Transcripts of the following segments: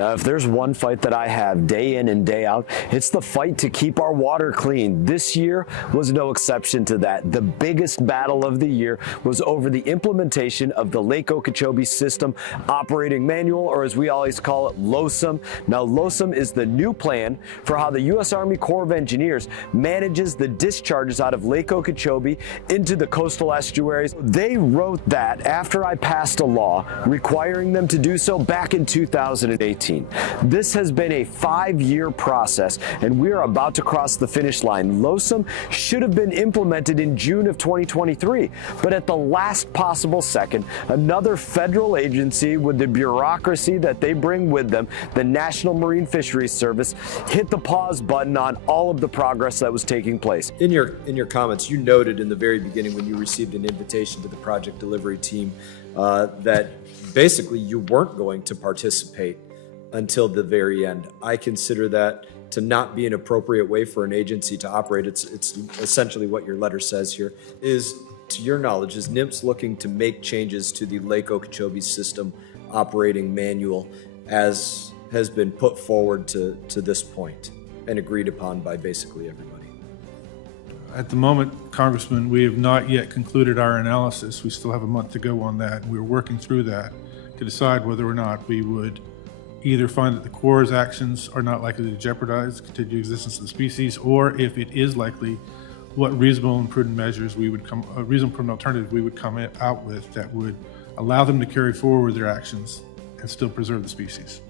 Now, if there's one fight that I have day in and day out, it's the fight to keep our water clean. This year was no exception to that. The biggest battle of the year was over the implementation of the Lake Okeechobee System Operating Manual, or as we always call it, LOSOM. Now, LOSOM is the new plan for how the U.S. Army Corps of Engineers manages the discharges out of Lake Okeechobee into the coastal estuaries. They wrote that after I passed a law requiring them to do so back in 2018. This has been a 5-year process, and we are about to cross the finish line. LOSOM should have been implemented in June of 2023, but at the last possible second, another federal agency with the bureaucracy that they bring with them, the National Marine Fisheries Service, hit the pause button on all of the progress that was taking place. In your comments, you noted in the very beginning when you received an invitation to the project delivery team that basically you weren't going to participate until the very end. I consider that to not be an appropriate way for an agency to operate. It's essentially what your letter says here. Is, to your knowledge, is NMFS looking to make changes to the Lake Okeechobee System Operating Manual as has been put forward to this point and agreed upon by basically everybody? At the moment, Congressman, we have not yet concluded our analysis. We still have a month to go on that. We're working through that to decide whether or not we would either find that the Corps' actions are not likely to jeopardize the continued existence of the species, or if it is likely, what reasonable and prudent measures we would come, a reasonable prudent alternative we would come out with that would allow them to carry forward their actions and still preserve the species.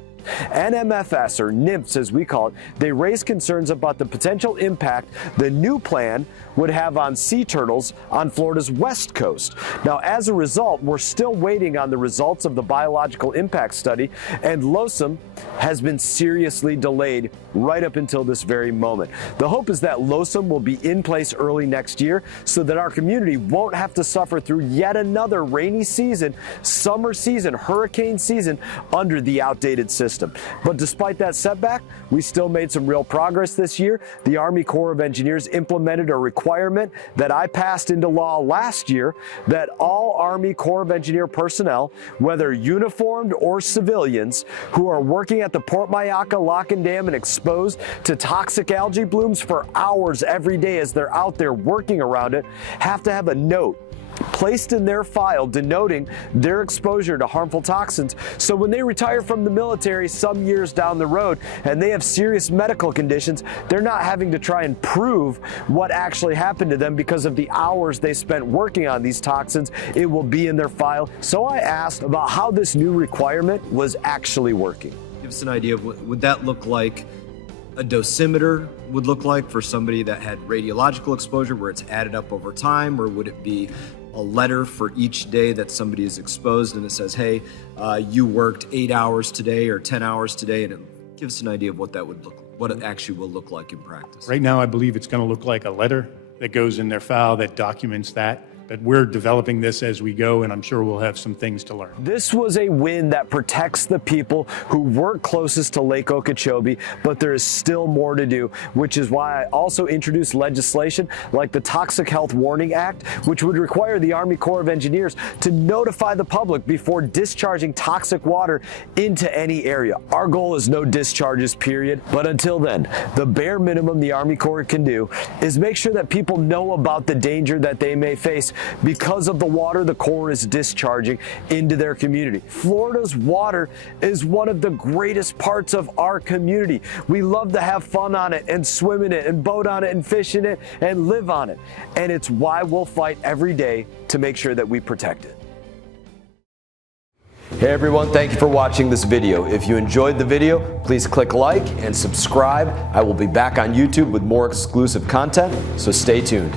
NMFS, or NMFS as we call it, they raise concerns about the potential impact the new plan would have on sea turtles on Florida's west coast. Now, as a result, we're still waiting on the results of the biological impact study, and LOSOM has been seriously delayed right up until this very moment. The hope is that LOSOM will be in place early next year so that our community won't have to suffer through yet another rainy season, summer season, hurricane season under the outdated system. But despite that setback, we still made some real progress this year. The Army Corps of Engineers implemented a requirement that I passed into law last year that all Army Corps of Engineer personnel, whether uniformed or civilians, who are working at the Port Mayaca Lock and Dam and exposed to toxic algae blooms for hours every day as they're out there working around it, have to have a note placed in their file denoting their exposure to harmful toxins, so when they retire from the military some years down the road and they have serious medical conditions, they're not having to try and prove what actually happened to them because of the hours they spent working on these toxins. It will be in their file. So I asked about how this new requirement was actually working. Give us an idea of what would that look like, a dosimeter would look like for somebody that had radiological exposure where it's added up over time, or would it be a letter for each day that somebody is exposed and it says, hey, you worked 8 hours today or 10 hours today, and it gives us an idea of what that would look like, what it actually will look like in practice. Right now, I believe it's going to look like a letter that goes in their file that documents that. But we're developing this as we go, and I'm sure we'll have some things to learn. This was a win that protects the people who work closest to Lake Okeechobee, but there is still more to do, which is why I also introduced legislation like the Toxic Health Warning Act, which would require the Army Corps of Engineers to notify the public before discharging toxic water into any area. Our goal is no discharges, period. But until then, the bare minimum the Army Corps can do is make sure that people know about the danger that they may face because of the water the Corps is discharging into their community. Florida's water is one of the greatest parts of our community. We love to have fun on it and swim in it and boat on it and fish in it and live on it. And it's why we'll fight every day to make sure that we protect it. Hey everyone, thank you for watching this video. If you enjoyed the video, please click like and subscribe. I will be back on YouTube with more exclusive content, so stay tuned.